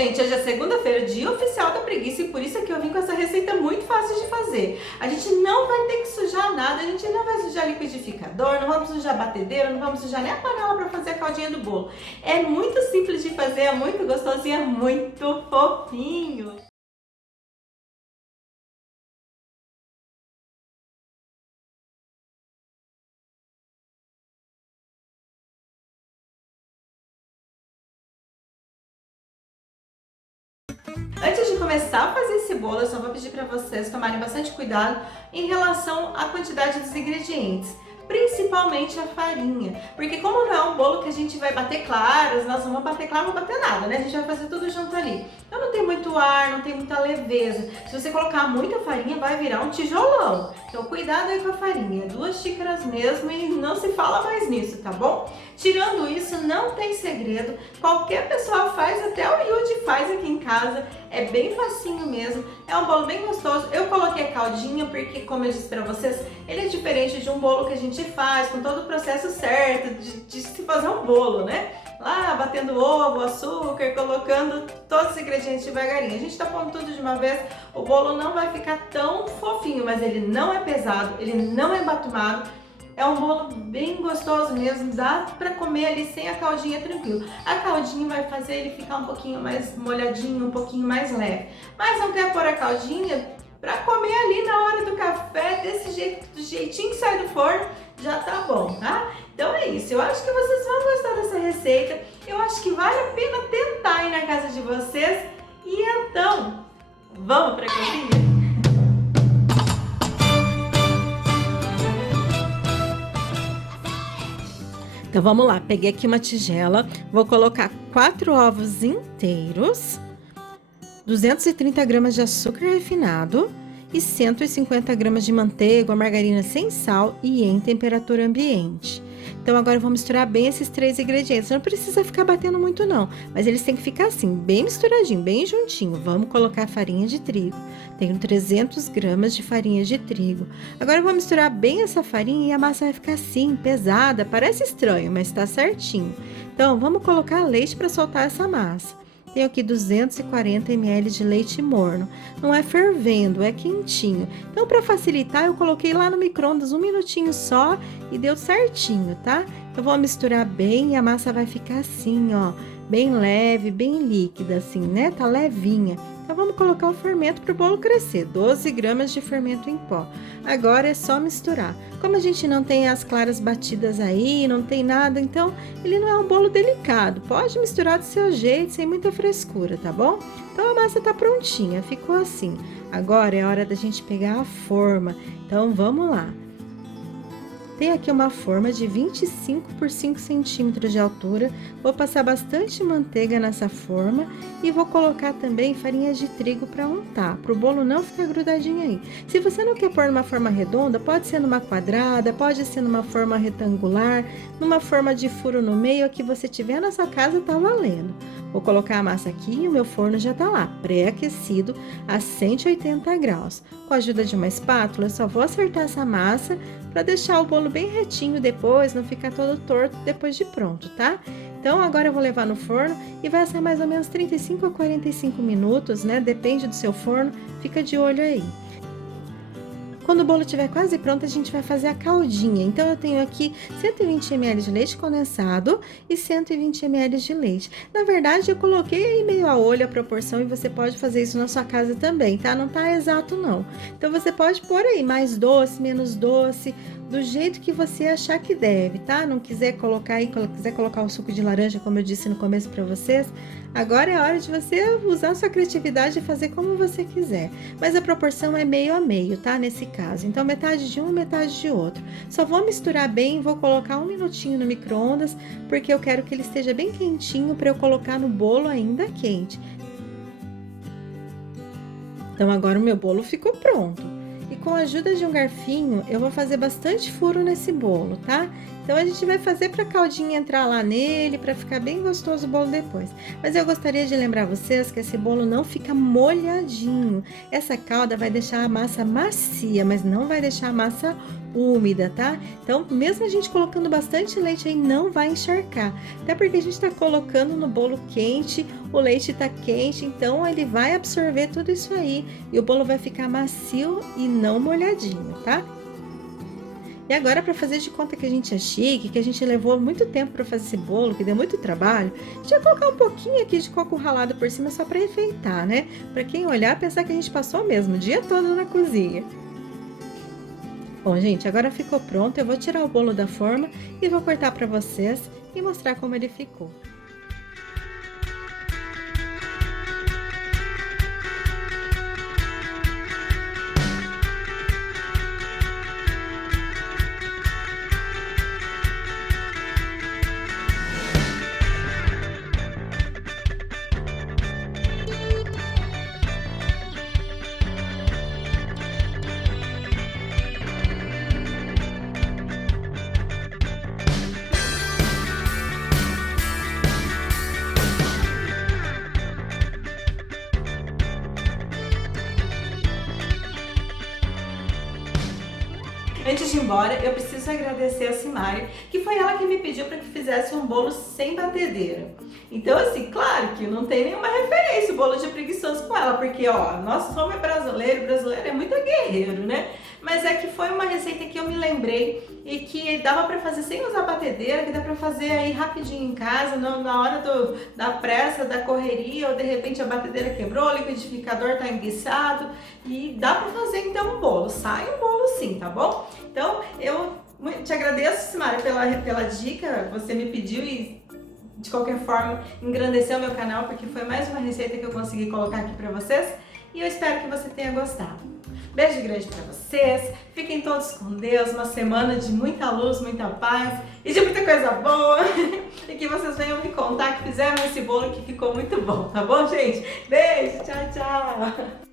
gente, hoje é segunda-feira, dia oficial da preguiça, e por isso é que eu vim com essa receita muito fácil de fazer. A gente não vai ter que sujar nada, a gente não vai sujar liquidificador, não vamos sujar batedeira, não vamos sujar nem a panela para fazer a caldinha do bolo. É muito simples de fazer, é muito gostoso e é muito fofinho. Antes de começar a fazer esse bolo, eu só vou pedir para vocês tomarem bastante cuidado em relação à quantidade dos ingredientes, principalmente a farinha, porque como não é um bolo que a gente vai bater claras, nós não vamos bater claro, não vamos bater nada, né? A gente vai fazer tudo junto ali. Então não tem muito ar, não tem muita leveza. Se você colocar muita farinha, vai virar um tijolão. Então cuidado aí com a farinha, 2 xícaras mesmo e não se fala mais nisso, tá bom? Tirando isso, não tem segredo, qualquer pessoa faz, até o Yudi faz aqui em casa, é bem facinho mesmo, é um bolo bem gostoso. Eu coloquei a caldinha porque, como eu disse pra vocês, ele é diferente de um bolo que a gente faz, com todo o processo certo de se fazer um bolo, né? Lá, batendo ovo, açúcar, colocando todos os ingredientes devagarinho. A gente tá pondo tudo de uma vez, o bolo não vai ficar tão fofinho, mas ele não é pesado, ele não é embatumado. É um bolo bem gostoso mesmo, dá pra comer ali sem a caldinha tranquilo. A caldinha vai fazer ele ficar um pouquinho mais molhadinho, um pouquinho mais leve. Mas não quer pôr a caldinha pra comer ali na hora do café, desse jeito, do jeitinho que sai do forno, já tá bom, tá? Então é isso, eu acho que vocês vão gostar dessa receita, eu acho que vale a pena tentar aí na casa de vocês. E então, vamos pra cozinha? Então vamos lá, peguei aqui uma tigela, vou colocar 4 ovos inteiros, 230 gramas de açúcar refinado e 150 gramas de manteiga ou margarina sem sal e em temperatura ambiente. Então agora eu vou misturar bem esses 3 ingredientes, não precisa ficar batendo muito não, mas eles têm que ficar assim, bem misturadinho, bem juntinho. Vamos colocar farinha de trigo, tenho 300 gramas de farinha de trigo. Agora eu vou misturar bem essa farinha e a massa vai ficar assim, pesada, parece estranho, mas tá certinho. Então vamos colocar leite para soltar essa massa. Tenho aqui 240 ml de leite morno, não é fervendo, é quentinho. Então para facilitar eu coloquei lá no micro-ondas 1 minutinho só e deu certinho, tá? Eu vou misturar bem e a massa vai ficar assim, ó, bem leve, bem líquida assim, né? Tá levinha. Então vamos colocar o fermento para o bolo crescer, 12 gramas de fermento em pó. Agora é só misturar. Como a gente não tem as claras batidas aí, não tem nada, então ele não é um bolo delicado. Pode misturar do seu jeito, sem muita frescura, tá bom? Então a massa tá prontinha, ficou assim. Agora é hora da gente pegar a forma. Então vamos lá. Tem aqui uma forma de 25 por 5 centímetros de altura. Vou passar bastante manteiga nessa forma e vou colocar também farinha de trigo para untar, para o bolo não ficar grudadinho aí. Se você não quer pôr numa forma redonda, pode ser numa quadrada, pode ser numa forma retangular, numa forma de furo no meio, a que você tiver na sua casa tá valendo. Vou colocar a massa aqui e o meu forno já tá lá, pré-aquecido a 180 graus. Com a ajuda de uma espátula, eu só vou acertar essa massa para deixar o bolo bem retinho depois, não ficar todo torto depois de pronto, tá? Então agora eu vou levar no forno e vai assar mais ou menos 35 a 45 minutos, né? Depende do seu forno, fica de olho aí. Quando o bolo estiver quase pronto, a gente vai fazer a caldinha. Então eu tenho aqui 120 ml de leite condensado e 120 ml de leite. Na verdade, eu coloquei aí meio a olho a proporção e você pode fazer isso na sua casa também, tá? Não tá exato não. Então você pode pôr aí mais doce, menos doce, do jeito que você achar que deve, tá? Não quiser colocar aí, quiser colocar o suco de laranja, como eu disse no começo para vocês, agora é hora de você usar sua criatividade e fazer como você quiser. Mas a proporção é meio a meio, tá? Nesse caso. Então, metade de um, metade de outro. Só vou misturar bem, vou colocar 1 minutinho no micro-ondas, porque eu quero que ele esteja bem quentinho para eu colocar no bolo ainda quente. Então, agora o meu bolo ficou pronto. E com a ajuda de um garfinho, eu vou fazer bastante furo nesse bolo, tá? Então a gente vai fazer para a caldinha entrar lá nele, para ficar bem gostoso o bolo depois. Mas eu gostaria de lembrar vocês que esse bolo não fica molhadinho. Essa calda vai deixar a massa macia, mas não vai deixar a massa úmida, tá? Então, mesmo a gente colocando bastante leite aí, não vai encharcar. Até porque a gente tá colocando no bolo quente, o leite tá quente, então ele vai absorver tudo isso aí e o bolo vai ficar macio e não molhadinho, tá? E agora, para fazer de conta que a gente é chique, que a gente levou muito tempo para fazer esse bolo, que deu muito trabalho, a gente vai colocar um pouquinho aqui de coco ralado por cima só para enfeitar, né? Para quem olhar, pensar que a gente passou mesmo o dia todo na cozinha. Bom, gente, agora ficou pronto. Eu vou tirar o bolo da forma e vou cortar para vocês e mostrar como ele ficou. Antes de ir embora, eu preciso agradecer a Simari, que foi ela que me pediu para que fizesse um bolo sem batedeira. Então, assim, claro que não tem nenhuma referência o bolo de preguiçoso com ela, porque, ó, nós somos brasileiro, brasileiro é muito guerreiro, né? Mas é que foi uma receita que eu me lembrei e que dava para fazer sem usar batedeira, que dá para fazer aí rapidinho em casa, na hora da pressa, da correria, ou de repente a batedeira quebrou, o liquidificador tá enguiçado e dá para fazer então um bolo. Sai um bolo sim, tá bom? Então, eu te agradeço, Simara, pela dica, você me pediu e de qualquer forma engrandeceu o meu canal, porque foi mais uma receita que eu consegui colocar aqui para vocês e eu espero que você tenha gostado. Beijo grande para vocês, fiquem todos com Deus, uma semana de muita luz, muita paz e de muita coisa boa e que vocês venham me contar que fizeram esse bolo que ficou muito bom, tá bom, gente? Beijo, tchau, tchau!